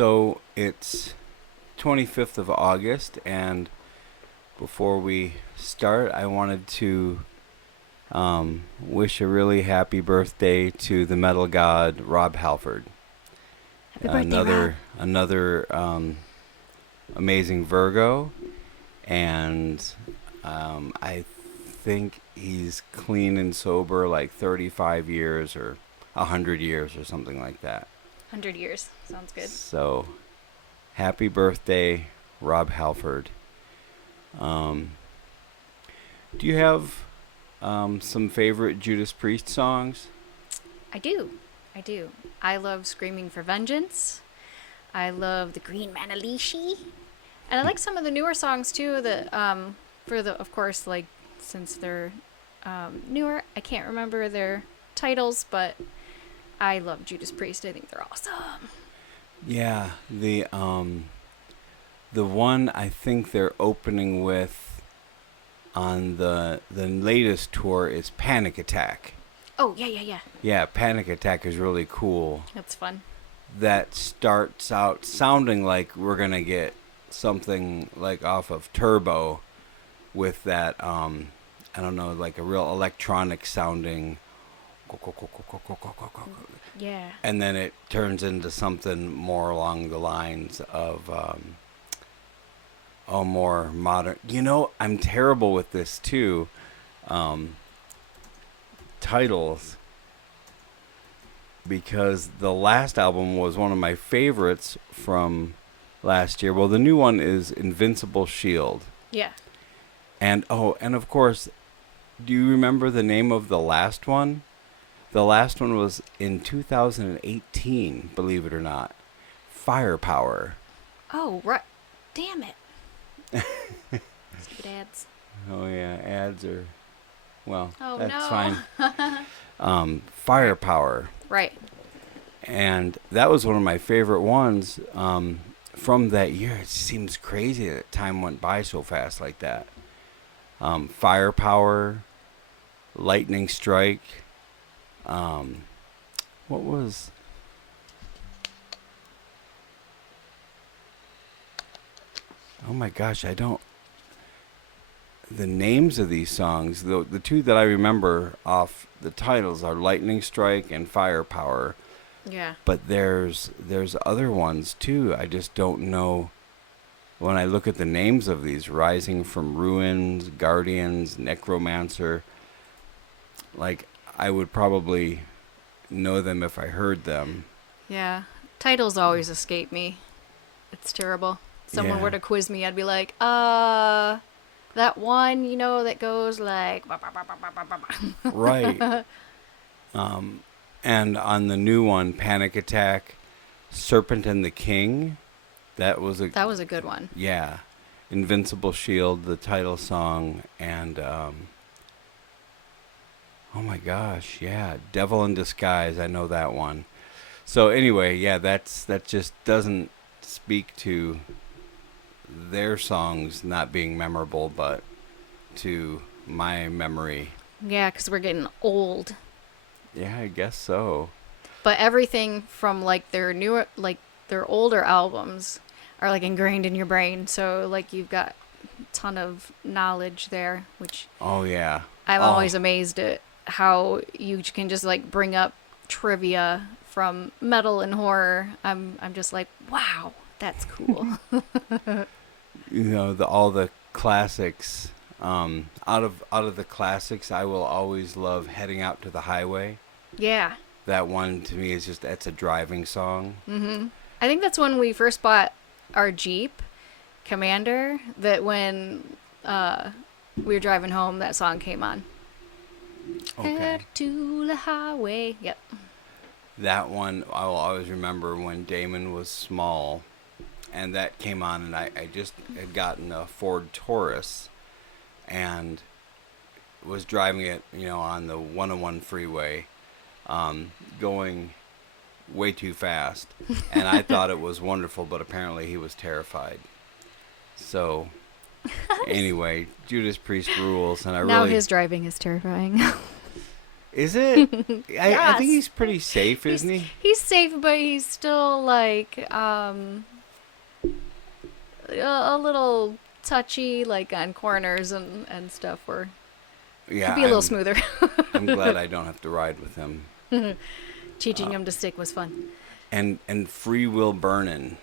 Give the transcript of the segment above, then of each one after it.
So it's 25th of August, and before we start, I wanted to wish a really happy birthday to the metal god Rob Halford. Happy birthday, Rob. Another amazing Virgo, and I think he's clean and sober like 35 years or 100 years or something like that. 100 years. Sounds good. So, happy birthday, Rob Halford. Do you have some favorite Judas Priest songs? I do. I love Screaming for Vengeance. I love the Green Manalishi. And I like some of the newer songs too that of course, like, since they're newer, I can't remember their titles, but I love Judas Priest. I think they're awesome. Yeah, the one I think they're opening with on the latest tour is Panic Attack. Oh, yeah. Yeah, Panic Attack is really cool. That's fun. That starts out sounding like we're going to get something like off of Turbo with that, I don't know, like a real electronic sounding. Yeah. And then it turns into something more along the lines of, more modern. You know, I'm terrible with this too. Titles. Because the last album was one of my favorites from last year. Well, the new one is Invincible Shield. Yeah. And of course, do you remember the name of the last one? The last one was in 2018, believe it or not. Firepower. Oh, right. Damn it. Stupid ads. Oh, yeah, ads are... Well, Oh, that's no. fine. Firepower. Right. And that was one of my favorite ones from that year. It seems crazy that time went by so fast like that. Firepower, Lightning Strike. What was... Oh my gosh, I don't... The names of these songs, the two that I remember off the titles are Lightning Strike and Firepower. Yeah. But there's other ones too. I just don't know. When I look at the names of these, Rising from Ruins, Guardians, Necromancer, like I would probably know them if I heard them. Yeah. Titles always escape me. It's terrible. Someone Yeah. were to quiz me, I'd be like, that one, that goes like... Right. And on the new one, Panic Attack, Serpent and the King, that was a good one. Yeah. Invincible Shield, the title song, and oh my gosh, yeah, Devil in Disguise, I know that one. So anyway, yeah, that just doesn't speak to their songs not being memorable, but to my memory. Yeah, because we're getting old. Yeah, I guess so. But everything from like their newer, like their older albums are like ingrained in your brain. So like you've got a ton of knowledge there, which Oh yeah. I'm always amazed at how you can just like bring up trivia from metal and horror. I'm just like, wow, that's cool. You know, all the classics. Out of the classics, I will always love Heading Out to the Highway. Yeah. That one to me is that's a driving song. Mm-hmm. I think that's when we first bought our Jeep Commander, that when we were driving home, that song came on. Okay. Head to the highway. Yep. That one I will always remember when Damon was small, and that came on, and I just had gotten a Ford Taurus, and was driving it, on the 101 freeway, going way too fast, and I thought it was wonderful, but apparently he was terrified. So, anyway, Judas Priest rules, and Now his driving is terrifying. Is it? I think Yes. he's pretty safe, isn't he? He's safe, but he's still like a little touchy, like on corners and stuff. Where Yeah, could be a little smoother. I'm glad I don't have to ride with him. Teaching him to stick was fun. And Free Will Burnin',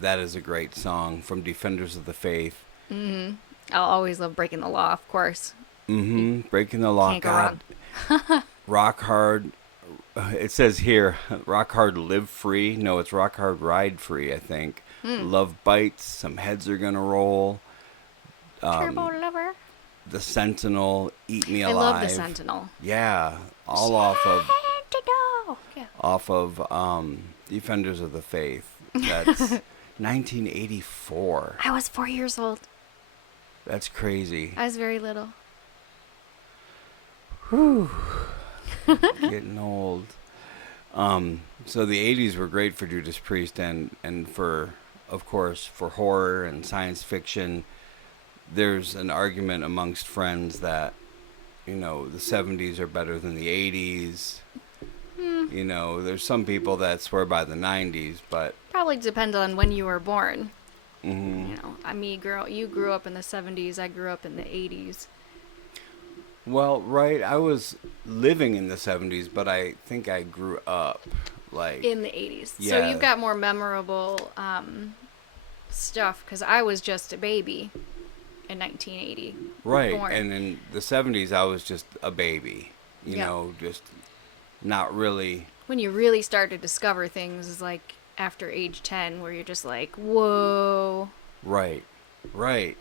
that is a great song from Defenders of the Faith. I'll always love Breaking the Law, of course. Breaking the Law. Can't go God. wrong. Rock Hard. It says here, Rock Hard Live Free. No, it's Rock Hard Ride Free, I think. Love Bites. Some Heads Are Gonna Roll. Turbo Lover. The Sentinel. Eat Me I Alive. love the Sentinel. Yeah. All off of Sentinel. Yeah. Defenders of the Faith. That's 1984. I was 4 years old. That's crazy. I was very little. Whew. Getting old. So the 80s were great for Judas Priest and for, of course, for horror and science fiction. There's an argument amongst friends that, the 70s are better than the 80s. There's some people that swear by the 90s, but... Probably depends on when you were born. Mm-hmm. You grew up in the 70s, I grew up in the 80s. Well, right, I was living in the 70s, but I think I grew up, in the 80s. Yeah. So you've got more memorable stuff, because I was just a baby in 1980. Right, born. and in the 70s, I was just a baby, just not really... When you really start to discover things is like after age 10, where you're just like, whoa. Right. I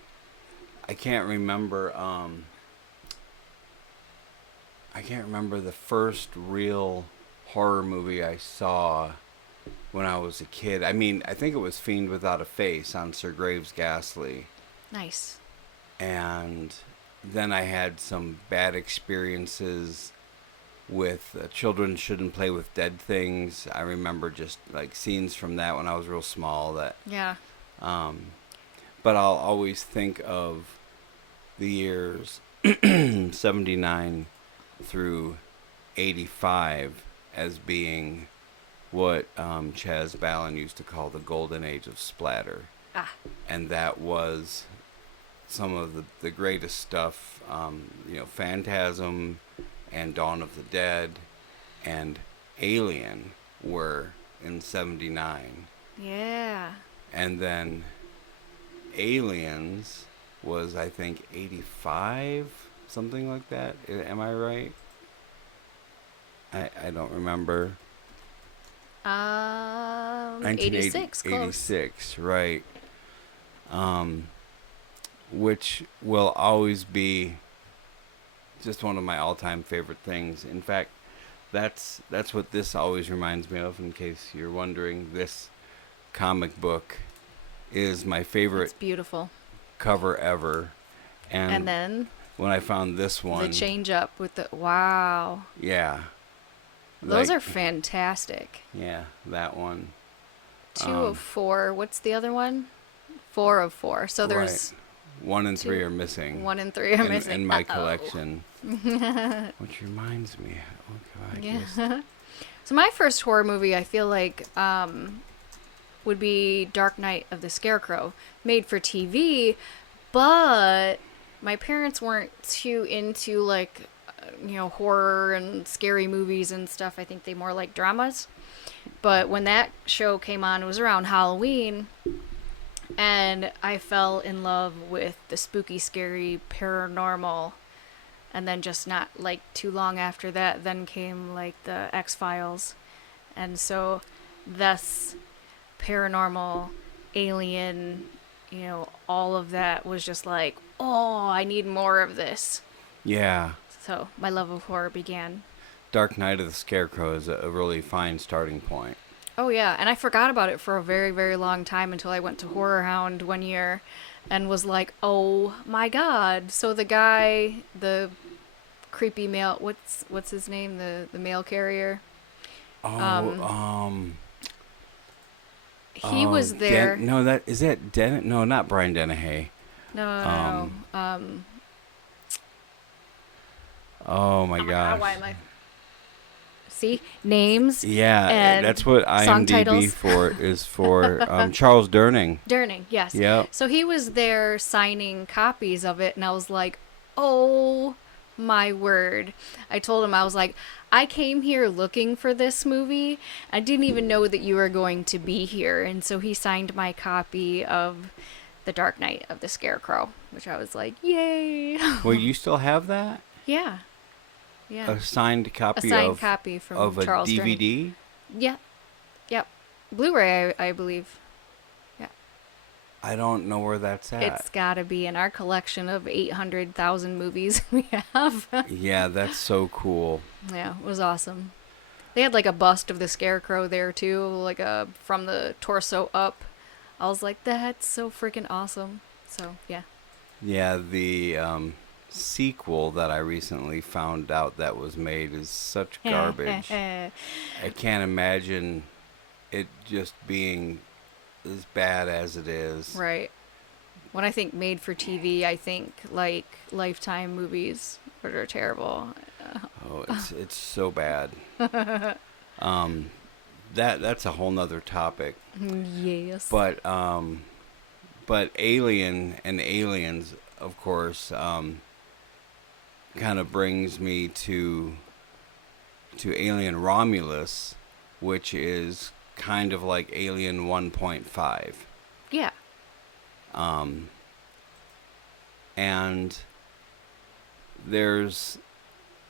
can't remember the first real horror movie I saw when I was a kid. I mean, I think it was Fiend Without a Face on Sir Graves Ghastly. Nice. And then I had some bad experiences with Children Shouldn't Play with Dead Things. I remember just like scenes from that when I was real small that... Yeah. But I'll always think of the years 79 through 85 as being what Chaz Ballin used to call the golden age of splatter. And that was some of the greatest stuff, Phantasm and Dawn of the Dead and Alien were in 79. Yeah. And then Aliens was, I think, 85, something like that. Am I right? I don't remember. 86, close. 86, right. Which will always be just one of my all-time favorite things. In fact, that's what this always reminds me of, in case you're wondering. This comic book is my favorite It's beautiful. cover ever. And then when I found this one... the change up with the... Wow. Yeah. Those are fantastic. Yeah, that one. 2 of 4. What's the other one? 4 of 4. So there's... Right. 1 and 3 are missing. 1 and 3 are missing. In my collection. Which reminds me. Oh, God. Yeah. So my first horror movie, I feel like, would be Dark Night of the Scarecrow. Made for TV, but my parents weren't too into, like, horror and scary movies and stuff. I think they more like dramas. But when that show came on, it was around Halloween, and I fell in love with the spooky, scary, paranormal. And then just not, like, too long after that, then came, like, the X-Files. And so, thus, paranormal, alien, all of that was just like, oh, I need more of this. Yeah. So, my love of horror began. Dark Night of the Scarecrow is a really fine starting point. Oh, yeah. And I forgot about it for a very, very long time until I went to Horror Hound one year and was like, oh, my God. So the guy, the creepy male, what's his name? The mail carrier? He was there. Is that Den? No, not Brian Dennehy. No. Oh my gosh. Why am I? See, names. Yeah, and that's what song IMDb titles. for Charles Durning. Durning, yes. Yep. So he was there signing copies of it, and I was like, oh my word. I told him, I was like, I came here looking for this movie. I didn't even know that you were going to be here. And so he signed my copy of The Dark Knight of the Scarecrow, which I was like, yay. Well, you still have that? Yeah. Yeah. A signed A copy signed copy from of a Charles Durning. DVD? Yeah. Yep. Blu-ray, I believe. Yeah. I don't know where that's at. It's got to be in our collection of 800,000 movies we have. Yeah, that's so cool. Yeah, it was awesome. They had like a bust of the Scarecrow there too, like a from the torso up. I was like, that's so freaking awesome. So, yeah. Yeah, the sequel that I recently found out that was made is such garbage. I can't imagine it just being as bad as it is. Right. When I think made for TV, I think like Lifetime movies, which are terrible. Oh, it's so bad. That's a whole nother topic. Yes. But Alien and Aliens, of course, kind of brings me to Alien Romulus, which is kind of like Alien 1.5. Yeah. And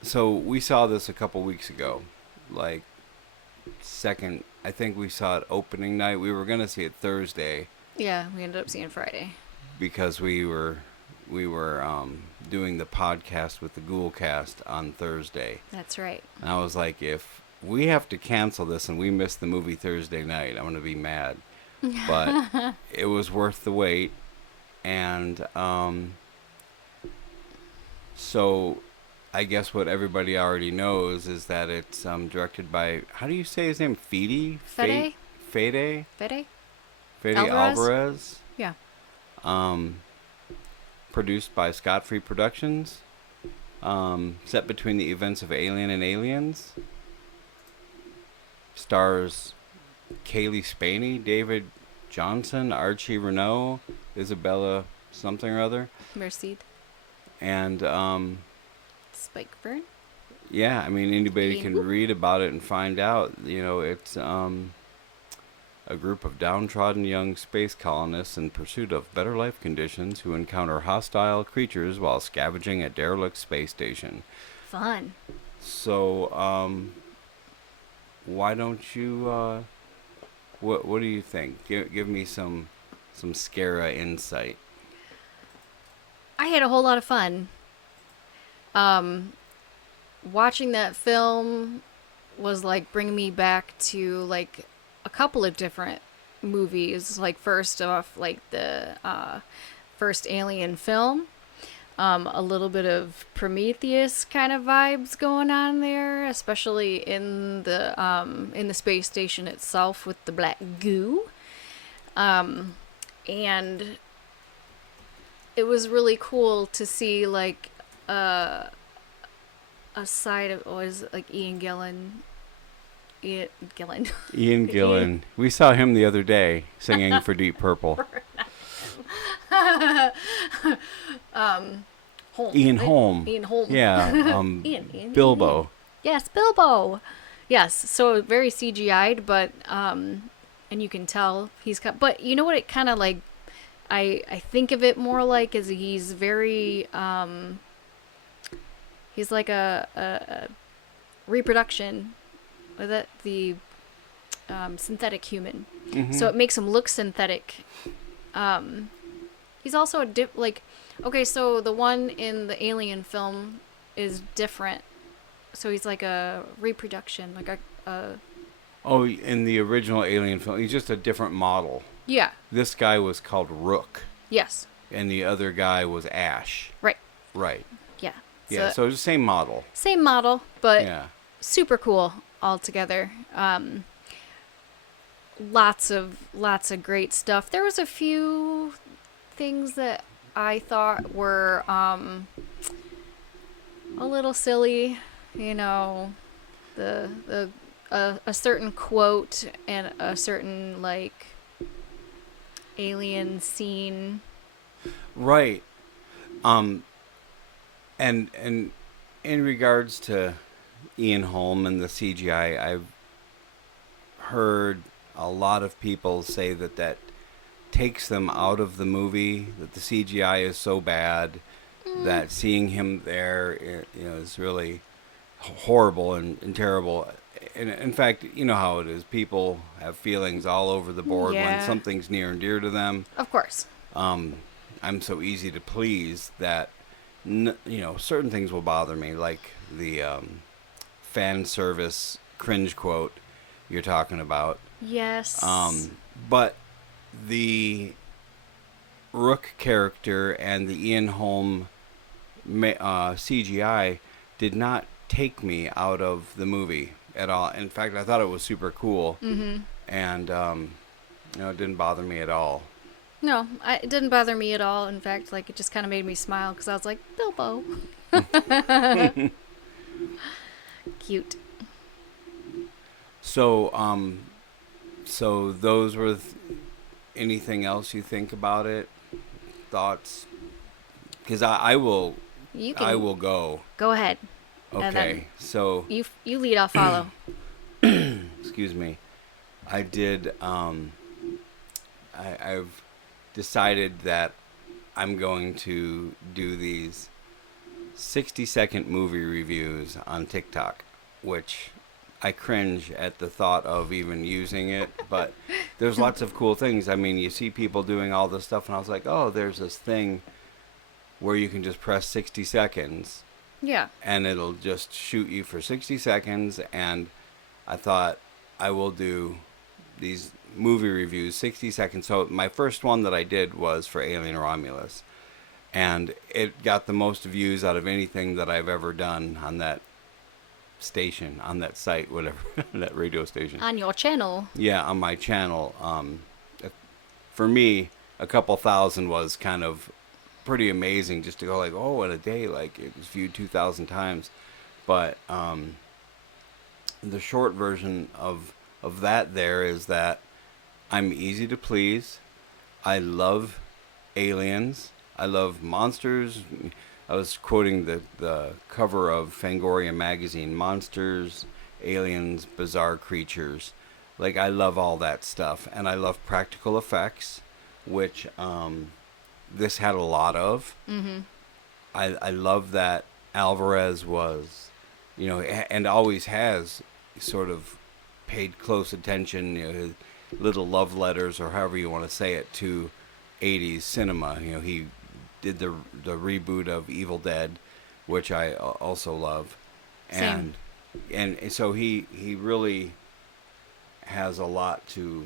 so we saw this a couple weeks ago, like I think we saw it opening night. We were going to see it Thursday Yeah, we ended up seeing Friday. because we were doing the podcast with the Ghoulcast on Thursday. That's right. And I was like, if we have to cancel this and we miss the movie Thursday night, I'm going to be mad. But it was worth the wait. And so I guess what everybody already knows is that it's directed by, how do you say his name? Fede? Fede? Fede? Fede? Fede Alvarez? Alvarez. Yeah. Produced by Scott Free Productions. Set between the events of Alien and Aliens. Stars Kaylee Spaney, David Johnson, Archie Renault, Isabella something or other. Mercedes. And Spike Byrne. yeah, I mean anybody Ian can Whoop. read about it and find out. You know, it's a group of downtrodden young space colonists in pursuit of better life conditions who encounter hostile creatures while scavenging a derelict space station. Fun. So, why don't you? What do you think? Give me some Scara insight. I had a whole lot of fun. Watching that film was like bringing me back to like a couple of different movies. Like first off, like the first Alien film. A little bit of Prometheus kind of vibes going on there, especially in the space station itself with the black goo. And it was really cool to see like a side of is it like Ian Gillan. Ian Gillan. We saw him the other day singing for Deep Purple. Holm. Ian Holm. Ian Holm. Yeah. Ian. Bilbo. Yes, Bilbo. Yes, so very CGI'd, but and you can tell he's got. But you know what? It kind of like I think of it more like is he's very he's like a reproduction with it, the synthetic human. Mm-hmm. So it makes him look synthetic. He's also okay, so the one in the Alien film is different. So he's like a reproduction, like a Oh, in the original Alien film, he's just a different model. yeah. This guy was called Rook, Yes. and the other guy was Ash. Right. Right. Yeah. Yeah, so it's the same model. Same model, but Yeah. super cool altogether. Lots of great stuff. There was a few things that I thought were a little silly, you know. the a certain quote and a certain like alien scene. Right. Um, and in regards to Ian Holm and the CGI, I've heard a lot of people say that takes them out of the movie. That the CGI is so bad that seeing him there, is really horrible and terrible. And in fact, you know how it is. People have feelings all over the board when Yeah. something's near and dear to them. Of course. I'm so easy to please that certain things will bother me, like the fan service cringe quote you're talking about. Yes. But the Rook character and the Ian Holm CGI did not take me out of the movie at all. In fact, I thought it was super cool, and it didn't bother me at all. No, it didn't bother me at all. In fact, like it just kind of made me smile because I was like, Bilbo. Cute. So those were anything else you think about it? Thoughts? Because I will You can I will go. go ahead. And then Okay, so you lead, I'll follow. excuse me. I did. I've decided that I'm going to do these 60-second movie reviews on TikTok, which I cringe at the thought of even using it, but there's lots of cool things. I mean, you see people doing all this stuff, and I was like, oh, there's this thing where you can just press 60 seconds, Yeah. and it'll just shoot you for 60 seconds, and I thought I will do these movie reviews, 60 seconds. So my first one that I did was for Alien Romulus, and it got the most views out of anything that I've ever done on that station, on that site, whatever, that radio station. On your channel. Yeah, on my channel. For me, a couple thousand was kind of pretty amazing just to go like, oh, in a day, like it was viewed 2,000 times. But the short version of that there is that I'm easy to please. I love aliens. I love monsters. I was quoting the cover of Fangoria magazine, monsters, aliens, bizarre creatures. Like, I love all that stuff. And I love practical effects, which this had a lot of. Mm-hmm. I love that Alvarez was, and always has sort of paid close attention, his little love letters, or however you want to say it, to 80s cinema. He did the reboot of Evil Dead, which I also love. Same. And so he really has a lot to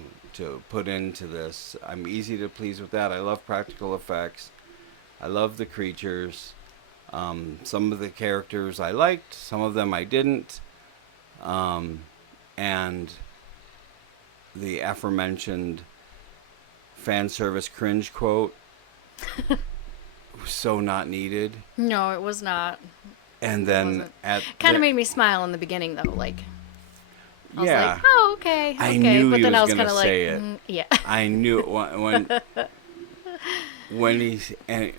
put into this. I'm easy to please with that. I love practical effects. I love the creatures. Some of the characters I liked, some of them I didn't. And the aforementioned fan service cringe quote was so not needed. No, it was not. And then Wasn't. at Kind of made me smile in the beginning, though. Like, I was yeah, like, oh, okay. I okay. knew but he then was I was gonna kind of like, say it. yeah. I knew it when he's, and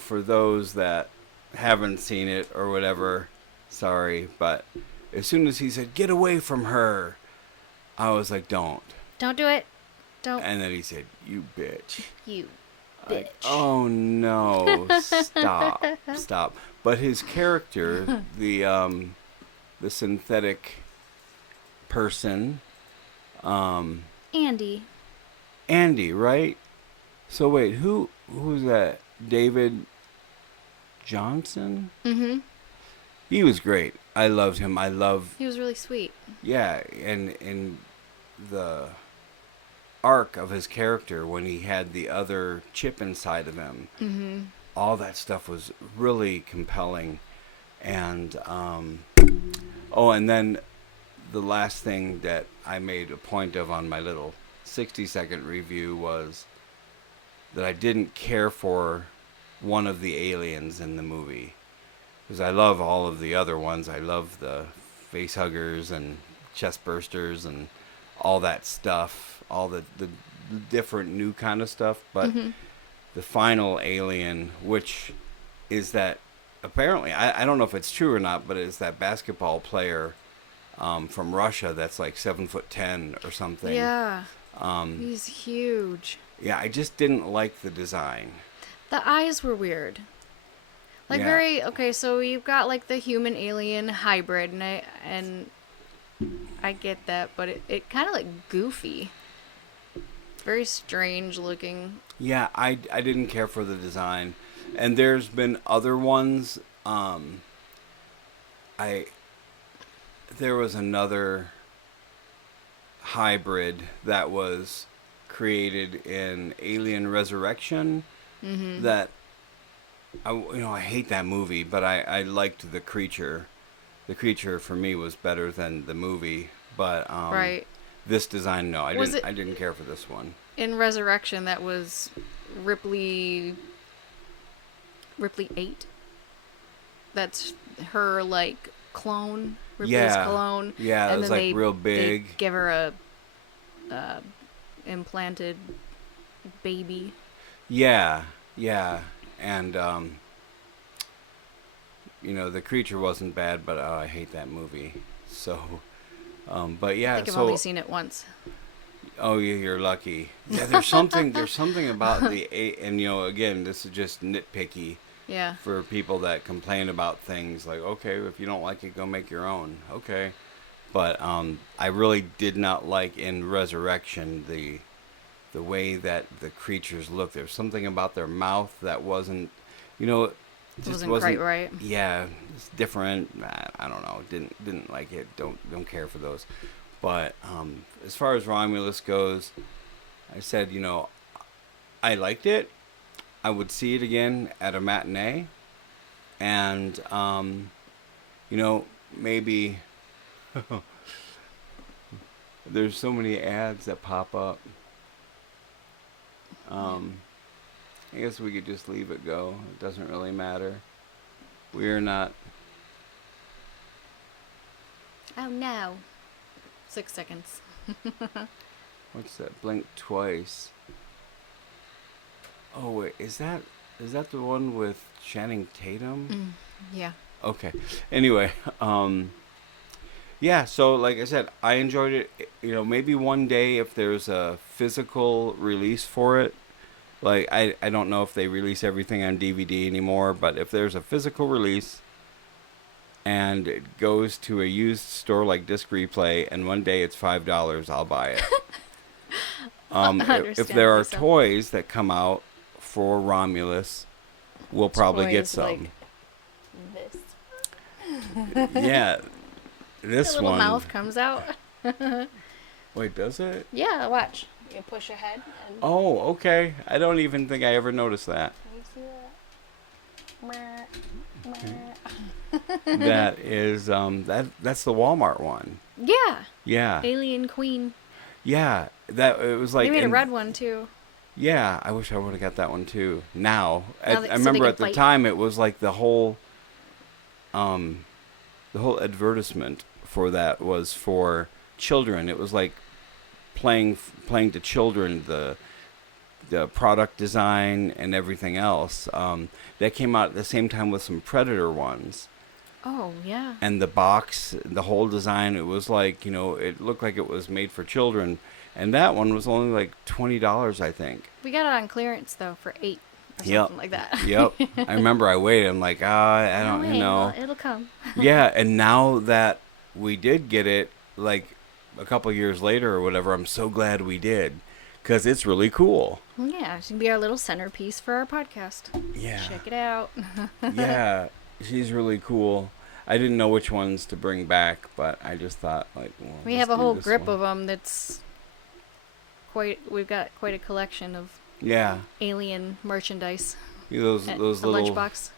for those that haven't seen it or whatever, sorry, but as soon as he said, "Get away from her," I was like, "Don't." Don't do it. Don't. And then he said, "You bitch." You Like, bitch. oh no! Stop! But his character, the synthetic person, Andy. Andy, right? So wait, who's that? David Johnson? Mm-hmm. He was great. I loved him. He was really sweet. Yeah, and in the arc of his character when he had the other chip inside of him, Mm-hmm. all that stuff was really compelling. And and then the last thing that I made a point of on my little 60-second review was that I didn't care for one of the aliens in the movie, because I love all of the other ones. I love the face huggers and chest bursters and all that stuff, all the different new kind of stuff. But the final Alien, which is that apparently, I don't know if it's true or not, but it's that basketball player from Russia that's like 7'10" or something. Yeah. He's huge. Yeah, I just didn't like the design. The eyes were weird. Like okay, so you've got like the human alien hybrid and I get that, but it kind of like goofy. Very strange looking. Yeah, I didn't care for the design. And there's been other ones. There was another hybrid that was created in Alien Resurrection that I hate that movie, but I liked the creature. The creature for me was better than the movie, but Right. This design, no, I Was didn't care for this one. In Resurrection, that was Ripley 8. That's her like clone, Ripley's clone. Yeah, it and was then like real big. They give her a implanted baby. Yeah, and the creature wasn't bad, but I hate that movie. So, but yeah, I think I've only seen it once. Oh, you're lucky. Yeah, there's something about and again, this is just nitpicky. Yeah. For people that complain about things like, okay, if you don't like it, go make your own. Okay, but I really did not like in Resurrection the way that the creatures look. There's something about their mouth that wasn't, just wasn't quite right. Yeah, it's different. I don't know. Didn't like it. Don't care for those. But as far as Romulus goes, I said, I liked it. I would see it again at a matinee, and maybe there's so many ads that pop up. I guess we could just leave it go. It doesn't really matter. We're not. Oh no. 6 seconds. What's that? Blink twice. Oh wait, is that the one with Channing Tatum? Yeah. Okay. Anyway, yeah. So like I said, I enjoyed it. Maybe one day if there's a physical release for it. Like I don't know if they release everything on DVD anymore, but if there's a physical release and it goes to a used store like Disc Replay, and one day it's $5, I'll buy it. If there are toys that come out for Romulus, we'll probably get some. Like this. Yeah, this the little one. mouth comes out. Wait, does it? Yeah, watch. You push ahead. And Oh, okay. I don't even think I ever noticed that. Can you see that? That is that's the Walmart one. Yeah. Yeah. Alien Queen. Yeah. That it was like They made a red one too. Yeah, I wish I would have got that one too. Now, I so remember they at the can fight. time it was like the whole advertisement for that was for children. It was like playing to children, the product design and everything else. That came out at the same time with some Predator ones. Oh yeah. And the box, the whole design, it was like, it looked like it was made for children. And that one was only like $20, I think. We got it on clearance though for $8 or something like that. Yep. I remember I waited. I'm like, I don't. It'll come. Yeah, and now that we did get it, like a couple years later or whatever, I'm so glad we did, because it's really cool. Yeah, it's gonna be our little centerpiece for our podcast. Yeah. Check it out. Yeah, she's really cool. I didn't know which ones to bring back, but I just thought, like, well, We have a whole grip of them. We've got quite a collection of alien merchandise. Those a little lunchbox.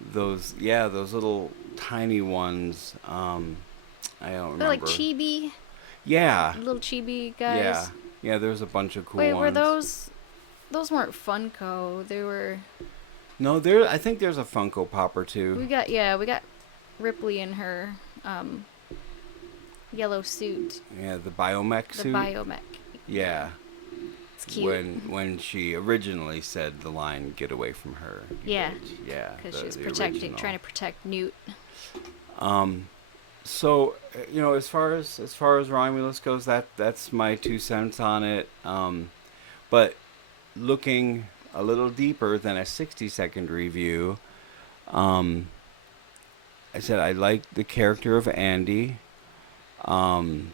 those little tiny ones. I don't remember. They're like chibi. Yeah. Little chibi guys. Yeah. There's a bunch of cool Wait, ones. were those? Those weren't Funko. They were. No, I think there's a Funko Pop or two. We got Ripley in her yellow suit, Yeah, the biomech the suit. biomech. Yeah. It's cute. When she originally said the line "Get away from her, you Yeah, bitch." Yeah, because she was the protecting, original. trying to protect Newt. So as far as Romulus goes, that's my 2 cents on it. But looking a little deeper than a 60-second review, um, I said I like the character of Andy, and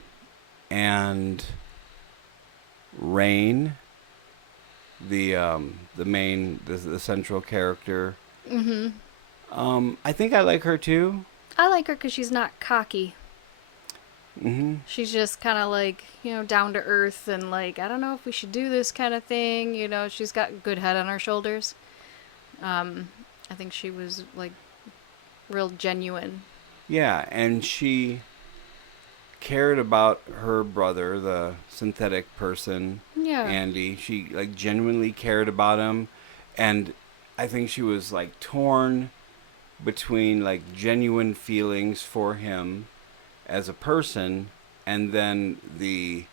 Rain, the central character. Mm-hmm. I think I like her too. I like her because she's not cocky. Mm-hmm. She's just kind of like, down to earth and like, I don't know if we should do this kind of thing. She's got a good head on her shoulders. I think she was like real genuine. Yeah, and she cared about her brother, the synthetic person, Yeah. Andy. She like genuinely cared about him, and I think she was like torn between like genuine feelings for him as a person, and then the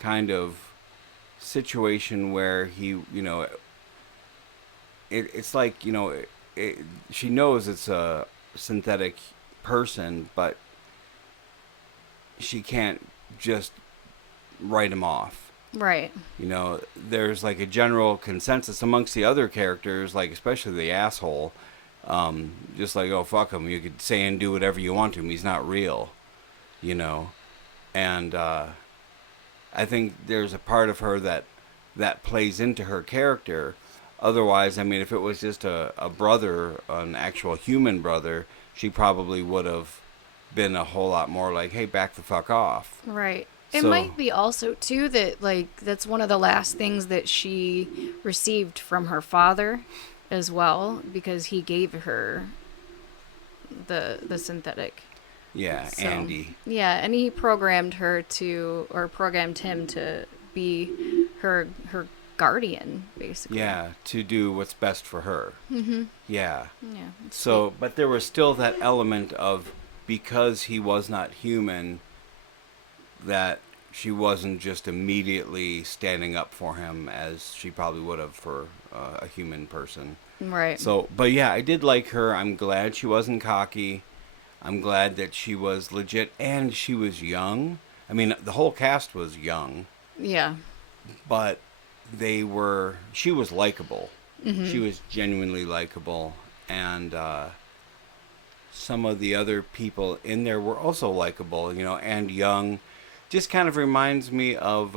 kind of situation where it's like she knows it's a synthetic person, but she can't just write him off. Right. There's like a general consensus amongst the other characters, like especially the asshole, just like, oh, fuck him. You could say and do whatever you want to him. He's not real, And I think there's a part of her that plays into her character. Otherwise, I mean, if it was just a brother, an actual human brother, she probably would have been a whole lot more like, hey, back the fuck off. Right. It So- might be also too that like that's one of the last things that she received from her father as well, because he gave her the synthetic. Yeah, So, Andy. Yeah, and he programmed him to be her guardian, basically. Yeah, to do what's best for her. Mm-hmm. Yeah. Yeah. it's So, but there was still that element of, because he was not human, that she wasn't just immediately standing up for him as she probably would have for a human person. sweet. Right. So, but yeah, I did like her. I'm glad she wasn't cocky. I'm glad that she was legit, and she was young. I mean, the whole cast was young, Yeah. but she was likable. Mm-hmm. She was genuinely likable, and some of the other people in there were also likable, and young. Just kind of reminds me of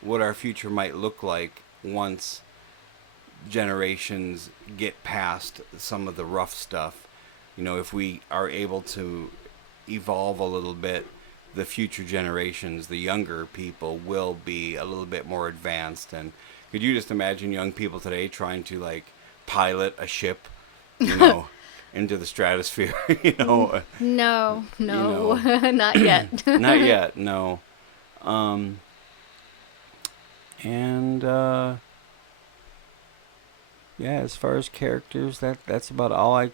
what our future might look like once generations get past some of the rough stuff. If we are able to evolve a little bit, the future generations, the younger people, will be a little bit more advanced. And could you just imagine young people today trying to like pilot a ship, into the stratosphere? No, not yet. Not yet, no. And yeah, as far as characters, that's about all I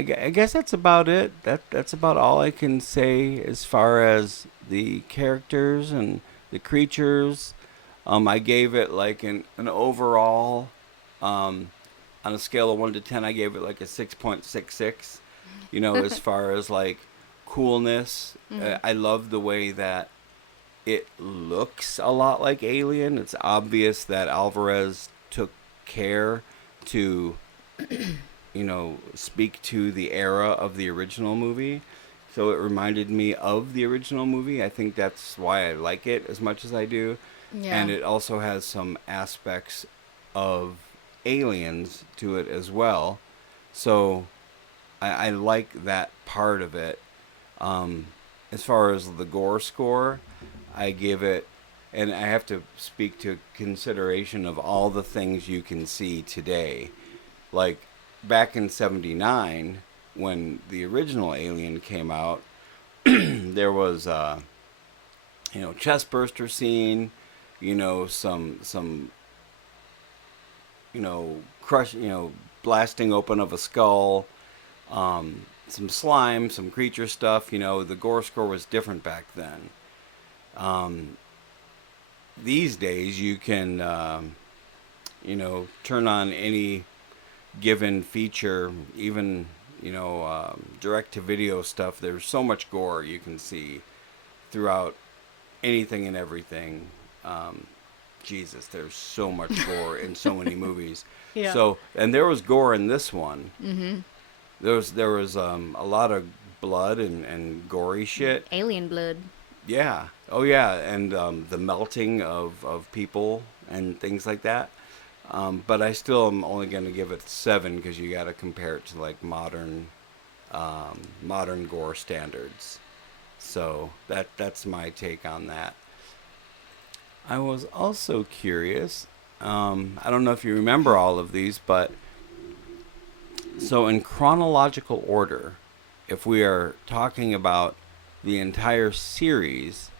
guess that's about it. That's about all I can say as far as the characters and the creatures. I gave it like an overall, on a scale of 1 to 10, I gave it like a 6.66. As far as like coolness, I love the way that it looks a lot like Alien. It's obvious that Alvarez took care to speak to the era of the original movie. So it reminded me of the original movie. I think that's why I like it as much as I do. Yeah. And it also has some aspects of Aliens to it as well. So I like that part of it. As far as the gore score, I give it, and I have to speak to consideration of all the things you can see today. Like, back in 79, when the original Alien came out, there was chest burster scene, some crush, blasting open of a skull, some slime, some creature stuff. The gore score was different back then. These days, you can, turn on any given feature, even, direct-to-video stuff. There's so much gore you can see throughout anything and everything. Jesus, there's so much gore in so many movies. Yeah. So, and there was gore in this one. Mm-hmm. There was a lot of blood and gory shit. Alien blood. Yeah. Oh yeah, and the melting of people and things like that. But I still am only going to give it 7 because you got to compare it to like modern gore standards. So that's my take on that. I was also curious. I don't know if you remember all of these, but so in chronological order, if we are talking about the entire series,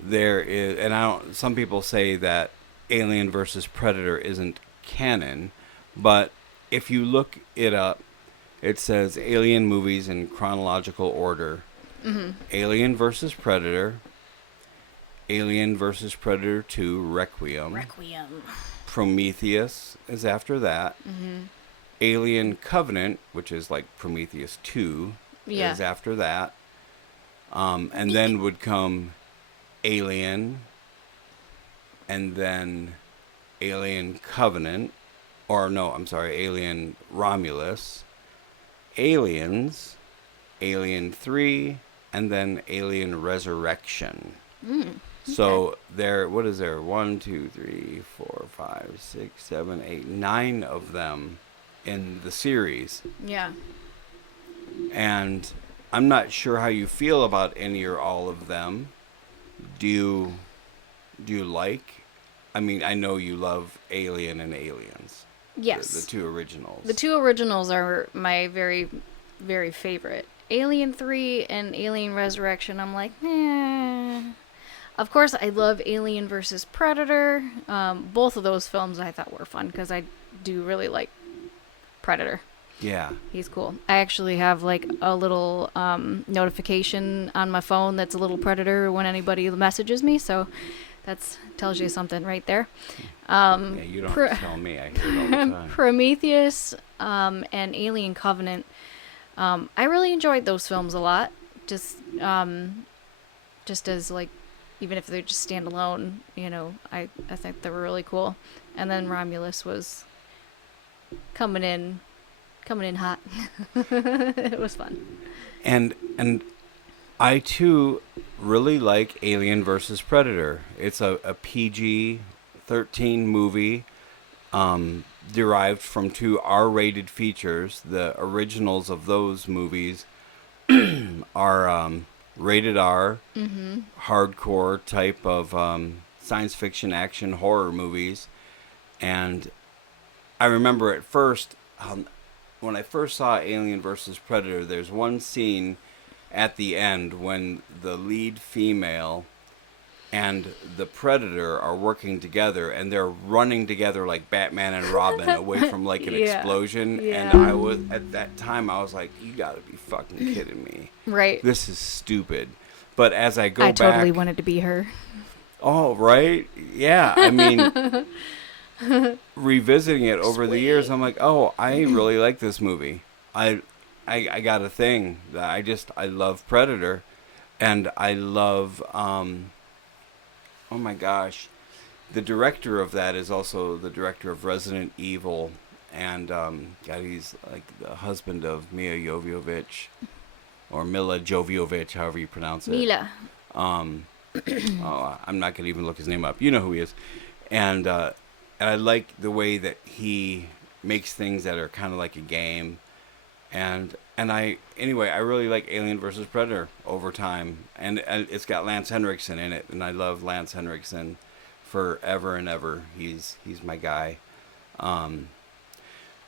there is, and some people say that Alien versus Predator isn't canon, but if you look it up, it says Alien movies in chronological order. Mm-hmm. Alien versus Predator, Alien versus Predator 2 Requiem. Prometheus is after that. Mm-hmm. Alien Covenant, which is like Prometheus 2, is after that. And then would come Alien, and then Alien Covenant, Alien Romulus, Aliens, Alien 3, and then Alien Resurrection. Okay. So what is there? 1, 2, 3, 4, 5, 6, 7, 8, 9 of them in the series. Yeah. And I'm not sure how you feel about any or all of them. Do you like? I mean, I know you love Alien and Aliens. Yes. The 2 originals. The 2 originals are my very, very favorite. Alien 3 and Alien Resurrection, I'm like, eh. Of course, I love Alien versus Predator. Both of those films I thought were fun because I do really like Predator. Yeah. He's cool. I actually have like a little notification on my phone that's a little Predator when anybody messages me, so that tells you something right there. Yeah, you don't have to tell me. I hear it all the time. Prometheus and Alien Covenant. I really enjoyed those films a lot. Just as like, even if they're just standalone, I think they were really cool. And then Romulus was coming in hot. It was fun. And I too really like Alien versus Predator. It's a PG-13 movie derived from 2 R-rated features. The originals of those movies are rated R, hardcore type of science fiction, action, horror movies. And I remember at first, when I first saw Alien vs. Predator, there's one scene at the end when the lead female and the Predator are working together, and they're running together like Batman and Robin away from like an explosion. Yeah. And I was, at that time, I was like, you gotta be fucking kidding me. Right. This is stupid. But as I go back... I totally wanted to be her. Oh, right? Yeah, I mean... revisiting it over the years, I'm like, oh, I really like this movie. I got a thing that I love Predator, and I love, oh my gosh, the director of that is also the director of Resident Evil, and God, he's like the husband of Mila Jovovich, or Mila Jovovich, however you pronounce it. Mila. I'm not gonna even look his name up. You know who he is, and I like the way that he makes things that are kind of like a game. And I really like Alien vs. Predator over time. And it's got Lance Henriksen in it. And I love Lance Henriksen forever and ever. He's my guy. I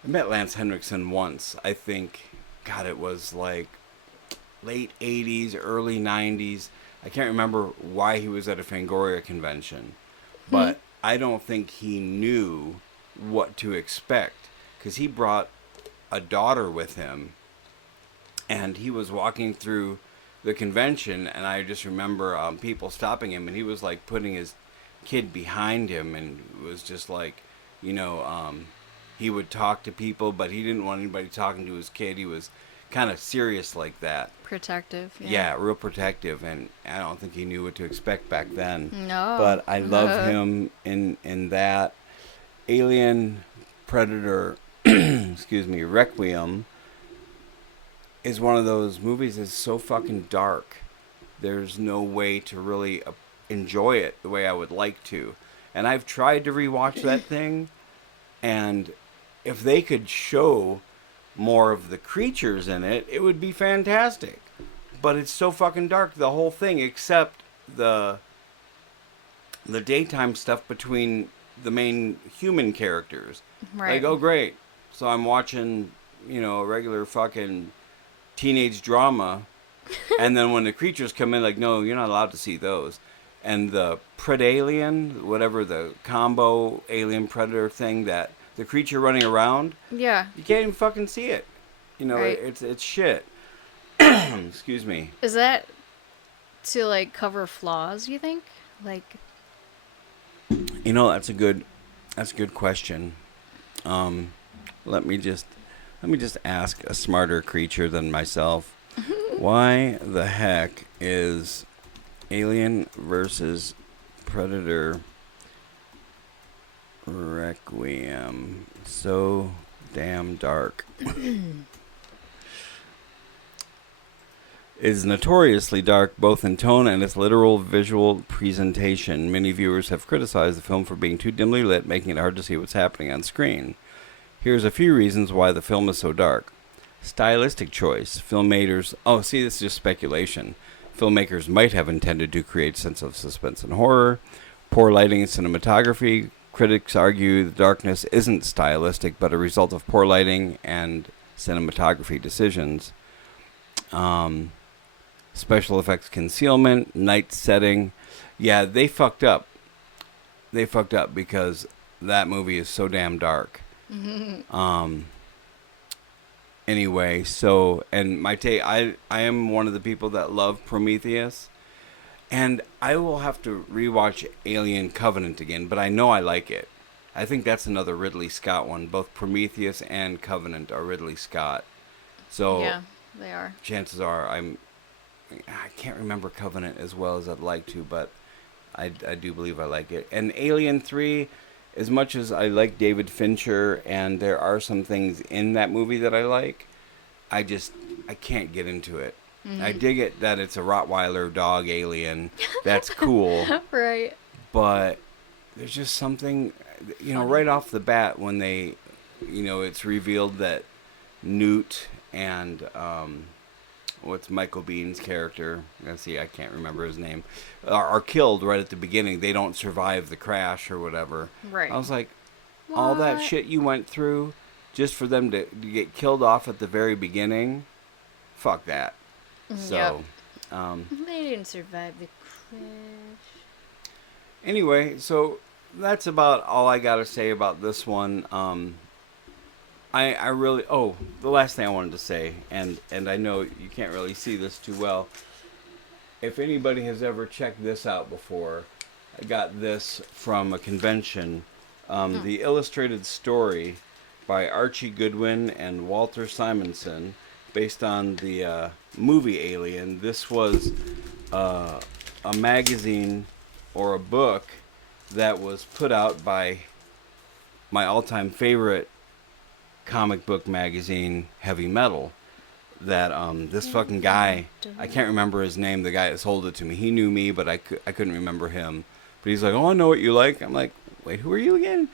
met Lance Henriksen once. I think, God, it was like late 80s, early 90s. I can't remember why he was at a Fangoria convention. But I don't think he knew what to expect, because he brought a daughter with him, and he was walking through the convention, and I just remember people stopping him, and he was like putting his kid behind him, and was just like, you know, he would talk to people, but he didn't want anybody talking to his kid. He was kind of serious like that. Protective. Yeah, real protective, and I don't think he knew what to expect back then. No. But I love him in that. Alien Predator, excuse me, Requiem is one of those movies that's so fucking dark. There's no way to really enjoy it the way I would like to. And I've tried to rewatch that thing, and if they could show more of the creatures in it, it would be fantastic. But it's so fucking dark, the whole thing, except the daytime stuff between the main human characters. Right. Like, oh great, so I'm watching, you know, a regular fucking teenage drama, and then when the creatures come in, like, no, you're not allowed to see those. And the Predalien, whatever the combo alien predator thing, that the creature running around, Yeah. you can't even fucking see it. You know, Right. it's shit. Excuse me. Is that to like cover flaws, you think? Like, You know, that's a good question. Let me just ask a smarter creature than myself. Why the heck is Alien versus Predator Requiem so damn dark? Is notoriously dark both in tone and its literal visual presentation. Many viewers have criticized the film for being too dimly lit, making it hard to see what's happening on screen. Here's a few reasons why the film is so dark. Stylistic choice. Filmmakers... Oh, see, this is just speculation. Filmmakers might have intended to create a sense of suspense and horror. Poor lighting and cinematography. Critics argue the darkness isn't stylistic, but a result of poor lighting and cinematography decisions. Special effects concealment, night setting. Yeah, they fucked up. They fucked up because that movie is so damn dark. Anyway, so, and my take, I am one of the people that love Prometheus, and I will have to rewatch Alien Covenant again, but I know I like it. I think that's another Ridley Scott one. Both Prometheus and Covenant are Ridley Scott. So yeah, they are. chances are I can't remember Covenant as well as I'd like to, but I do believe I like it. And Alien 3, as much as I like David Fincher, and there are some things in that movie that I like, I can't get into it. Mm-hmm. I dig it that it's a Rottweiler dog alien. That's cool. Right. But there's just something, you know, right off the bat when they, you know, it's revealed that Newt and, what's Michael Bihn's character? Let's see, I can't remember his name. Are killed right at the beginning. They don't survive the crash or whatever. Right. I was like, all that shit you went through just for them to get killed off at the very beginning? Fuck that. So, they didn't survive the crash. Anyway, so that's about all I got to say about this one. I really... Oh, the last thing I wanted to say, and I know you can't really see this too well. If anybody has ever checked this out before, I got this from a convention. The illustrated story by Archie Goodwin and Walter Simonson, based on the movie Alien. This was a magazine or a book that was put out by my all-time favorite comic book magazine, Heavy Metal, that this fucking guy, I can't remember his name, the guy that sold it to me. He knew me, but I couldn't remember him. But he's like, oh, I know what you like. I'm like, wait, who are you again?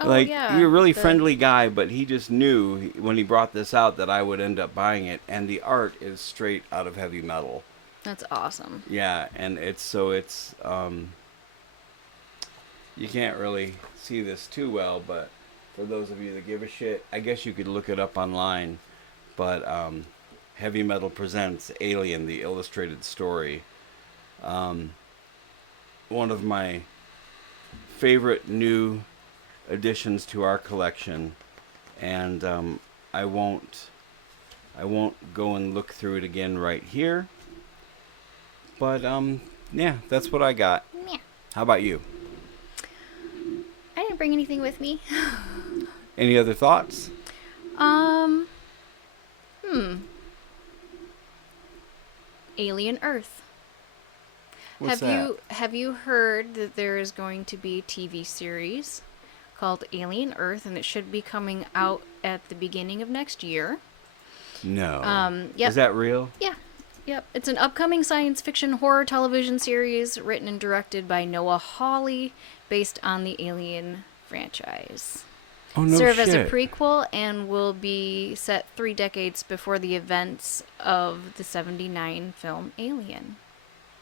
Oh, like, yeah, you're a really friendly guy, but he just knew when he brought this out that I would end up buying it. And the art is straight out of Heavy Metal. That's awesome. Yeah, and it's you can't really see this too well, but for those of you that give a shit, I guess you could look it up online. But Heavy Metal presents Alien, the illustrated story. One of my favorite new additions to our collection, and I won't I won't go and look through it again right here. But yeah, that's what I got. Yeah. How about you? I didn't bring anything with me. Any other thoughts? Um, Alien Earth. What's Have you heard that there is going to be a TV series called Alien Earth, and it should be coming out at the beginning of next year? No. Yep. Is that real? Yeah. Yep. It's an upcoming science fiction horror television series written and directed by Noah Hawley, based on the Alien franchise. Oh, no Serve shit. as a prequel and will be set 3 decades before the events of the 1979 film Alien.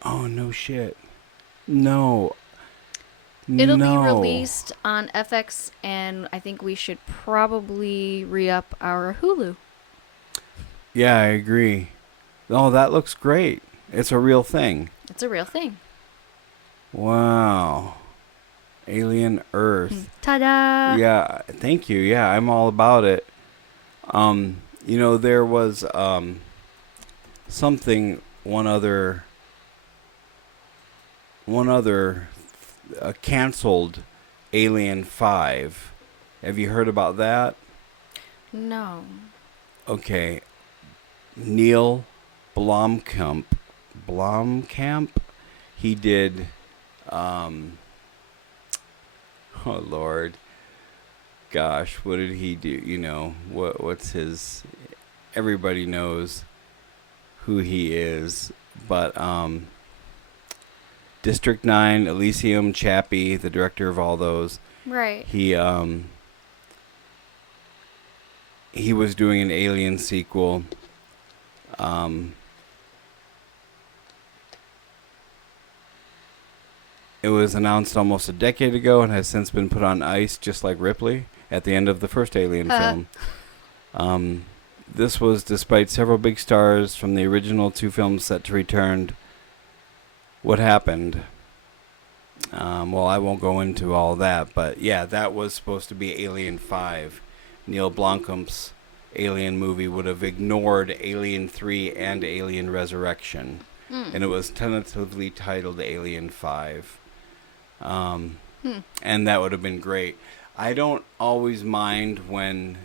Oh, no shit. No. It'll no. be released on FX, and I think we should probably re-up our Hulu. Yeah, I agree. Oh, that looks great. It's a real thing. It's a real thing. Wow. Alien Earth. Ta-da! Yeah, thank you. Yeah, I'm all about it. There was something one other canceled Alien 5. Have you heard about that? No. Okay. Neil Blomkamp, he did oh Lord, gosh, what did he do? What's his, everybody knows who he is, but District 9, Elysium, Chappie, the director of all those. Right. He was doing an Alien sequel. It was announced almost a decade ago and has since been put on ice, just like Ripley at the end of the first Alien film. This was despite several big stars from the original 2 films set to return. What happened? Well, I won't go into all that, but yeah, that was supposed to be Alien 5. Neil Blomkamp's Alien movie would have ignored Alien 3 and Alien Resurrection, and it was tentatively titled Alien 5. And that would have been great. I don't always mind when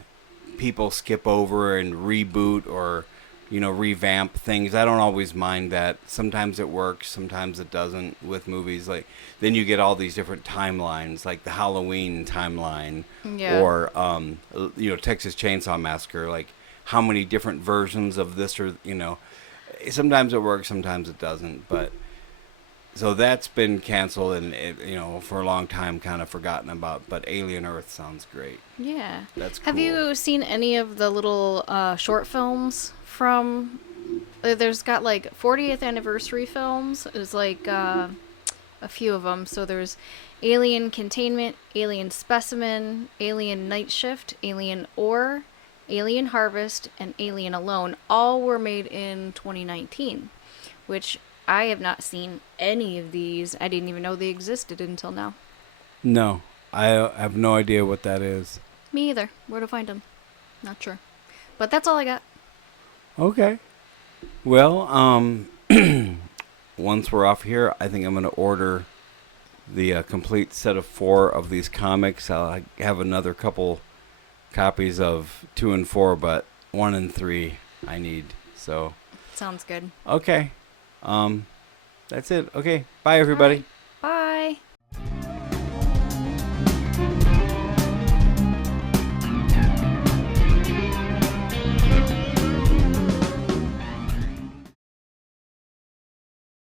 people skip over and reboot or, revamp things. I don't always mind that. Sometimes it works, sometimes it doesn't with movies. Like, then you get all these different timelines, like the Halloween timeline, or, Texas Chainsaw Massacre. Like, how many different versions of this or, sometimes it works, sometimes it doesn't, but... So that's been canceled and, for a long time kind of forgotten about. But Alien Earth sounds great. Yeah. That's cool. Have you seen any of the little short films from... There's got, 40th anniversary films. There's, a few of them. So there's Alien Containment, Alien Specimen, Alien Night Shift, Alien Ore, Alien Harvest, and Alien Alone. All were made in 2019, which... I have not seen any of these. I didn't even know they existed until now. No, I have no idea what that is. Me either. Where to find them? Not sure. But that's all I got. Okay. Well, once we're off here, I think I'm going to order the complete set of 4 of these comics. I'll have another couple copies of 2 and 4, but 1 and 3 I need. So. Sounds good. Okay. That's it. Okay. Bye, everybody.